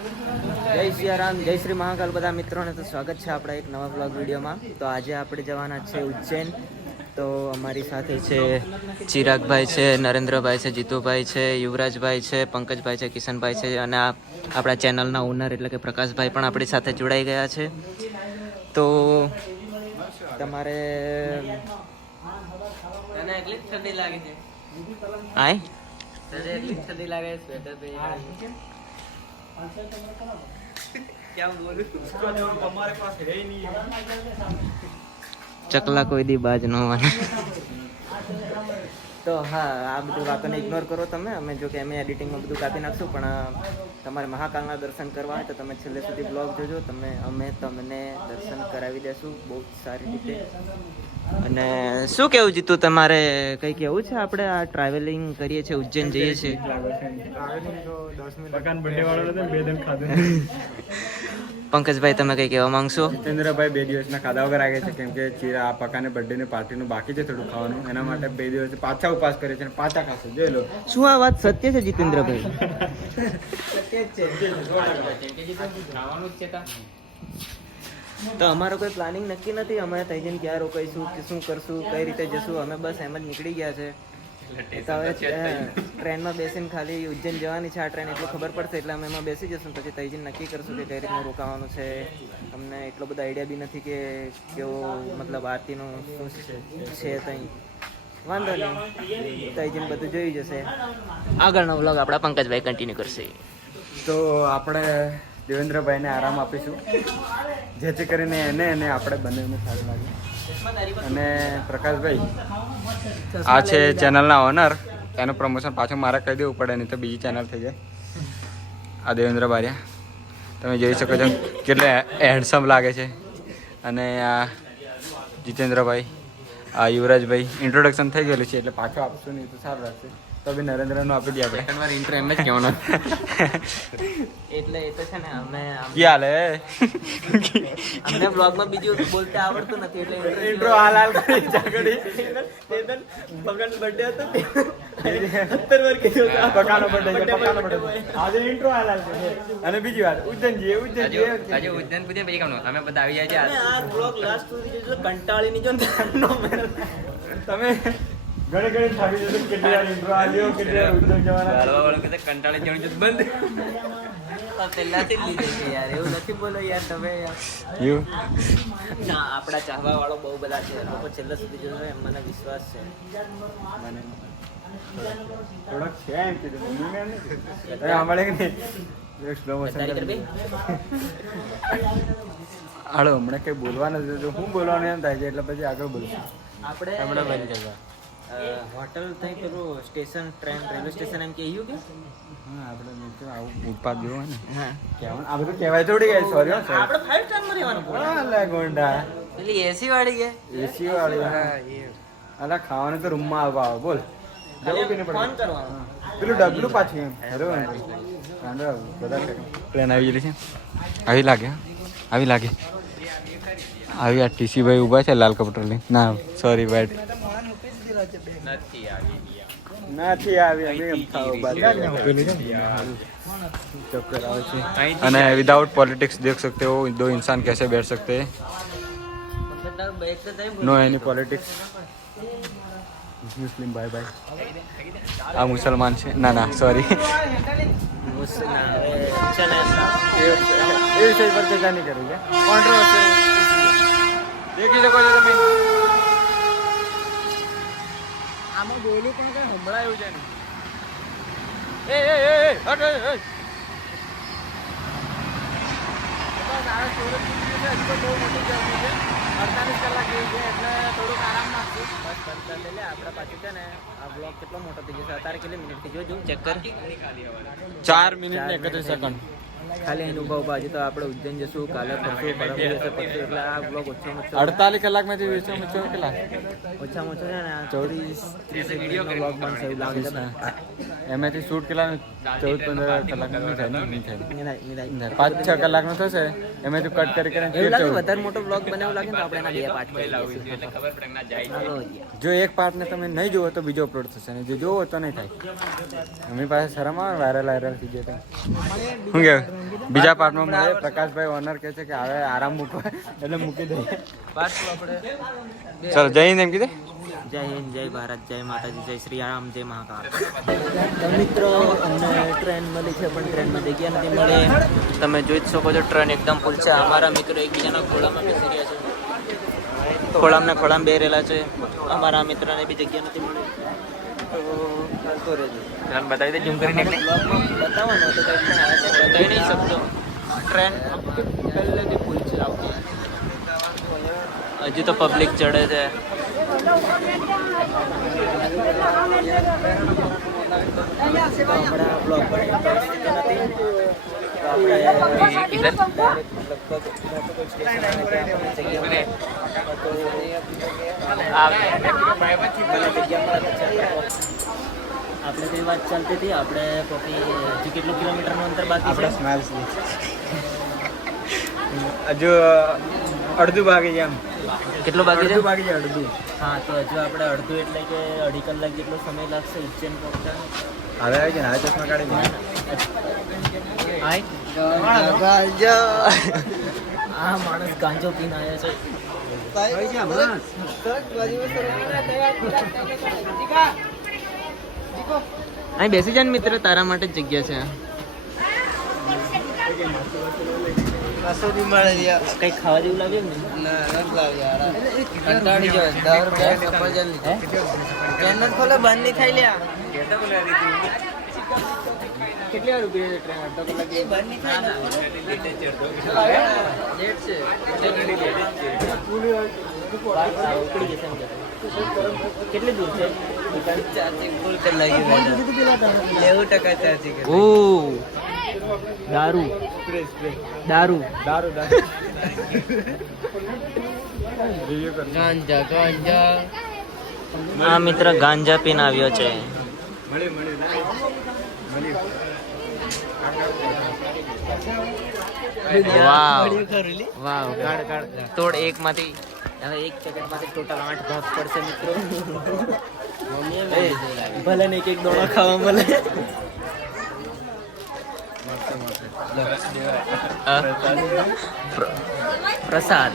જય સિયારામ, જય શ્રી મહાકાલ બધા મિત્રોને. તો સ્વાગત છે આપણા એક નવા બ્લોગ વિડીયોમાં. તો આજે આપણે જવાના છે ઉજ્જૈન. તો અમારી સાથે છે ચિરાગભાઈ છે, નરેન્દ્રભાઈ છે, જીતુભાઈ છે, યુવરાજભાઈ છે, પંકજભાઈ છે, કિશનભાઈ છે અને આપણા ચેનલના ઓનર એટલે કે પ્રકાશભાઈ પણ આપણી સાથે જોડાઈ ગયા છે. તો તમારે એટલી ઠંડી લાગે છે, એટલી ઠંડી લાગે સ્વેટર પહેરી. ચકલા કોઈ દી બાજ ન માને. તો હા, આ બધું વાતોને ઇગ્નોર કરો તમે. અમે જો કે અમે એડિટિંગમાં બધું કાપી નાખશું, પણ તમારે મહાકાલના દર્શન કરવા હોય તો તમે છેલ્લે સુધી બ્લોગ જોજો. અમે તમને દર્શન કરાવી દેશું બહુ સારી રીતે. અને શું કેવું જીતું, તમારે કંઈ કેવું છે? આપણે આ ટ્રાવેલિંગ કરીએ છીએ, ઉજ્જૈન જઈએ છીએ. પંકજભાઈ, તમે કંઈ કહેવા માંગશો? જીતેન્દ્રભાઈ 2 દિવસના ખાધા વગર આવે છે, કેમ કે ચીરા આ પકાને બર્થડે પાર્ટીનું બાકી છે થોડું ખાવાનું. એના માટે 2 દિવસ પાછા ઉપવાસ કરે છે અને પાછા ખાશે. જોઈ લો. શું આ વાત સત્ય છે જીતેન્દ્રભાઈ? તો અમારો કોઈ પ્લાનિંગ નક્કી નથી. અમે ત્યાં જઈને ક્યાં રોકાઈશું, કે શું કરશું, કઈ રીતે જશું, અમે બસ એમ જ નીકળી ગયા છે. તો હવે ટ્રેનમાં બેસીને ખાલી ઉજ્જૈન જવાની છે આ ટ્રેન, એટલું ખબર પડશે એટલે અમે એમાં બેસી જશું. પછી ત્યાં જઈને નક્કી કરશું કે કઈ રીતનું રોકાવાનું છે. અમને એટલો બધો આઈડિયા બી નથી કે કેવો મતલબ આરતીનું શું છે ત્યાં. વાંધો નહીં, ત્યાં જઈને બધું જોઈ જશે. આગળનો વ્લોગ આપણા પંકજભાઈ કન્ટિન્યુ કરશે. તો આપણે દેવેન્દ્રભાઈને આરામ આપીશું, જેથી કરીને એને આપણે બંનેને સારું લાગે. અને પ્રકાશભાઈ આ છે ચેનલના ઓનર, એનું પ્રમોશન પાછું મારે કહી દેવું પડે, નહીં તો બીજી ચેનલ થઈ જાય. આ દેવેન્દ્ર બારિયા તમે જોઈ શકો છો કેટલે હેન્ડસમ લાગે છે. અને આ જીતેન્દ્રભાઈ, આ યુવરાજભાઈ. ઇન્ટ્રોડક્શન થઈ ગયેલું છે એટલે પાછું આપશું નહીં તો સારું લાગશે. તો બી નરેન્દ્રનું આપી દઈએ આપણે. એકવાર ઇન્ટ્રો એમ જ કહેવાનો. એટલે એ તો છે ને, હાલે અમને બ્લોગમાં બીજું બોલતા આવડતું નથી એટલે ઇન્ટ્રો હાલ કરી જાગડી. ભગવાન બર્થડે હતો આજે ઇન્ટ્રો હાલ છે. અને બીજી વાર ઉજ્જૈન જઈએ. આજે ઉજ્જૈન પૂછે પછી કામ અમે બધા આવી જાય છે. આ બ્લોગ લાસ્ટ સુધી જોજો, કંટાળી નહીં જો તમે ઘણી ઘણી થાકી જશે. કેટલી વાર ઇન્ટ્રો આવ્યો, કેટલી વાર ઉજ્જૈન જવાના. કંટાળી જવાનું જ બંધ પહેલાથી જ લીધે છે યાર. એવું નથી બોલો યાર તમે યાર. ના, આપણા ચાહવા વાળો બહુ બધા છે, લોકો છેલ્લે સુધી જોશે એમ મને વિશ્વાસ છે. થોડોક છે એમ કીધું સાંભળે કે નહીં. સ્લો મોશન હાલો, હમણાં કંઈ બોલવાનું છે. હું બોલવાનું એમ થાય છે એટલે પછી આગળ બોલશું. આપણે હમણાં બંધ કરવા હોટલ ત્યાં પેલું સ્ટેશન, ટ્રેન, રેલવે સ્ટેશન એમ કહ્યું કે હા, આપણે મિત્રો આવું ઉત્પાદ જોવો ને. હા, કહેવાનું આ બધું કહેવાય થોડી ગઈ. સોરી આપણે 5 સ્ટારમાં રહેવાનું. અલા ગોંડા, પેલી એસી વાળી કે એસી વાળી. હા, અલા ખાવાનું તો રૂમમાં આવવા આવે. બોલ જવું કે નહીં પડે? ફોન કરવાનો. પેલું ડબલું પાછું એમ બરોબર. બધા ટ્રેન આવી ગયેલી છે. આવી લાગે, આવી લાગે, આવી. આ ટીસી ભાઈ ઊભા છે લાલ કપટર લઈને. ના સોરી ભાઈ, નથી આવી. चक्कर આવે છે. અને વિदाउट पॉलिटिक्स देख सकते हो, दो इंसान कैसे बैठ सकते हैं. No any politics. Muslim bye bye. આ મુસલમાન છે. ના ના સોરી, એ વિષય પર ચર્ચા નહીં કરવી છે. કોન્ટ્રોવર્સી દેખી શકો છો તમે. આમાં બોલું પણ કઈ સંભળાયું છે ને. એ હટ એ બસ આ સ્ટોરેજ છે. હજી તો બહુ મોટી જર્ની છે, 48 કલાક જેવી છે એટલે થોડુંક આરામ માંગશું. બસ બંધ કરી લે. આપણે પાછું છે ને આ બ્લોગ કેટલો મોટો થઈ જશે. અત્યારે કેટલી મિનિટ થઈ જોજો, ચેક કર. 4 મિનિટ ને 31 સેકન્ડ ખાલી અહીં ઉભા ઉભા. હજી તો આપણે ઉજ્જૈન જશું, કાલે ફરશું, પરમ દિવસે ફરશું. એટલે આ બ્લોગ ઓછામાં ઓછો 48 કલાકમાંથી ઓછામાં ઓછો કેટલા? ઓછામાં ઓછો છે ને 24-30 મિનિટનો બ્લોગ બનશે એવું લાગે છે. એમાંથી શૂટ કેટલા? 14-15 કલાકનો નહીં થાય ને? નહીં થાય. 5-6 કલાકનો થશે. એમાંથી કટ કરી કરીને એવું લાગે વધારે મોટો બ્લોગ બને એવું લાગે ને તો આપણે એના 2 પાર્ટ કરી જો એક પાર્ટને તમે નહીં જોવો તો બીજો અપલોડ થશે, અને જો જોવો તો નહીં થાય. એમની પાસે શરમ આવે વાયરલ થઈ જાય તો. શું કહેવાય? બીજા પાર્ટમાં મળે. પ્રકાશભાઈ ઓનર કહે છે કે હવે આરામ મૂકવા એટલે મૂકી દઈએ. ચાલો જય હિન્દ એમ કીધે. જય હિન્દ, જય ભારત, જય માતાજી, જય શ્રી રામ, જય મહાકાળ. તો મિત્રો અમને ટ્રેન મળી છે પણ ટ્રેનમાં જગ્યા નથી મળી. તમે જોઈ જ શકો છો ટ્રેન એકદમ ફૂલ છે. અમારા મિત્રો એકબીજાના ખોળામાં બેસી રહ્યા છે. ખોળામાં બે રહેલા છે. અમારા મિત્રને બી જગ્યા નથી મળી. તો ચાલતો રહેજો. બતાવી દે ઝૂમ કરીને. બ્લોગમાં બતાવવાનો તો કંઈ પણ આવે છે બતાવી નહીં શકતો. ટ્રેન પહેલેથી ફૂલ છે. હજી તો પબ્લિક ચડે છે. હમણાં બ્લોગ બનાવવાની પરિસ્થિતિ નથી. તો આપણે લગભગ મોટું કોઈ સ્ટેશન આવે ત્યાં આપણે જગ્યા મળે તો આપણે કઈ વાત ચાલતી હતી. આપણે પોકી હજી કેટલું કિલોમીટરનું અંતર બાકી છે? હજુ અડધું ભાગી છે. કેટલું બાકી છે? અડધું. હા, તો હજુ આપણે અડધું એટલે કે 2.5 કલાક જેટલો સમય લાગશે ઉજ્જૈન પહોંચતા. હવે આવી છે ને, હવે ચશ્મા કાઢી આ માણસ ગાંજો પીને આવ્યા છે. અહીં બેસી જા ને મિત્ર, તારા માટે જ જગ્યા છે. કઈ ખાવા જેવું લાગે ને? ખોલે બંધ નહીં થાય લ્યા. કેટલી વાર ઉભી રહી ટ્રેન? અડધો કલાક બંધ નહીં થાય. લેટ છે. ઉપડી જશે એમ કહેતો. કેટલી દૂર છે? ચાર્જિંગ ફૂલ કરી લાગ્યું. 90% ચાર્જિંગ. ઓહ, દારૂ. આ મિત્ર ગાંજા પીને આવ્યો છે. વાવ વાવ. કાઢ તોડ. એક માંથી હવે એક પેકેટ માંથી ટોટલ 8 ભાગ પડશે મિત્રો. ભલે ને એક દોણા ખાવા મળે. પ્રસાદ.